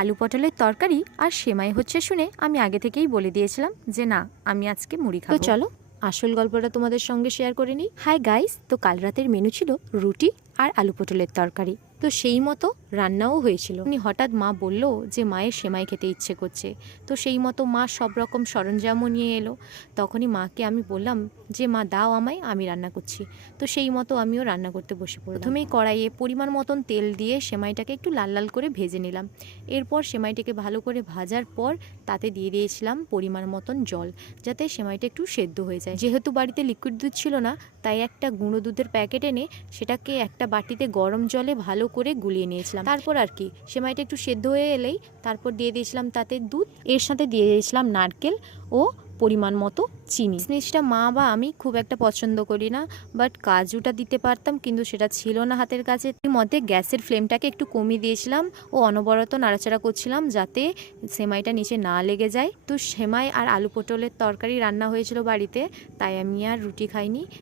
আলু পটলের তরকারি আর সেমাই হচ্ছে শুনে আমি আগে থেকেই বলে দিয়েছিলাম যে না, আমি আজকে মুড়ি খাবো। তো চলো আসল গল্পটা তোমাদের সঙ্গে শেয়ার করে নিই। হাই গাইস, তো কাল রাতের মেনু ছিল রুটি আর আলু পটলের তরকারি। তো সেই মতো রান্নাও হয়েছিল। হঠাৎ মা বলল যে মায়ের সেমাই খেতে ইচ্ছে করছে। তো সেই মতো মা সব রকম সরঞ্জামও নিয়ে এলো। তখনই মাকে আমি বললাম যে মা দাও আমায়, আমি রান্না করছি। তো সেই মতো আমিও রান্না করতে বসে পড়লাম। প্রথমেই কড়াইয়ে পরিমাণ মতন তেল দিয়ে সেমাইটাকে একটু লাল লাল করে ভেজে নিলাম। এরপর সেমাইটাকে ভালো করে ভাজার পর তাতে দিয়ে দিয়েছিলাম পরিমাণ মতন জল, যাতে সেমাইটা একটু সেদ্ধ হয়ে যায়। যেহেতু বাড়িতে লিকুইড দুধ ছিল না, তাই একটা গুঁড়ো দুধের প্যাকেট এনে সেটাকে একটা বাটিতে গরম জলে ভালো করে গুলিয়ে নিয়েছিলাম। তারপর আর কি, সেমাইটা একটু সেদ্ধ হয়ে এলেই তারপর দিয়ে দিয়েছিলাম তাতে দুধ, এর সাথে দিয়ে দিয়েছিলাম নারকেল ও পরিমাণ মতো চিনি। কিশমিশটা মা বা আমি খুব একটা পছন্দ করি না, বাট কাজুটা দিতে পারতাম, কিন্তু সেটা ছিল না হাতের কাছে। এর মধ্যে গ্যাসের ফ্লেমটাকে একটু কমিয়ে দিয়েছিলাম ও অনবরত নাড়াচাড়া করছিলাম যাতে সেমাইটা নিচে না লেগে যায়। তো সেমাই আর আলু পটলের তরকারি রান্না হয়েছিল বাড়িতে, তাই আমি আর রুটি খাইনি,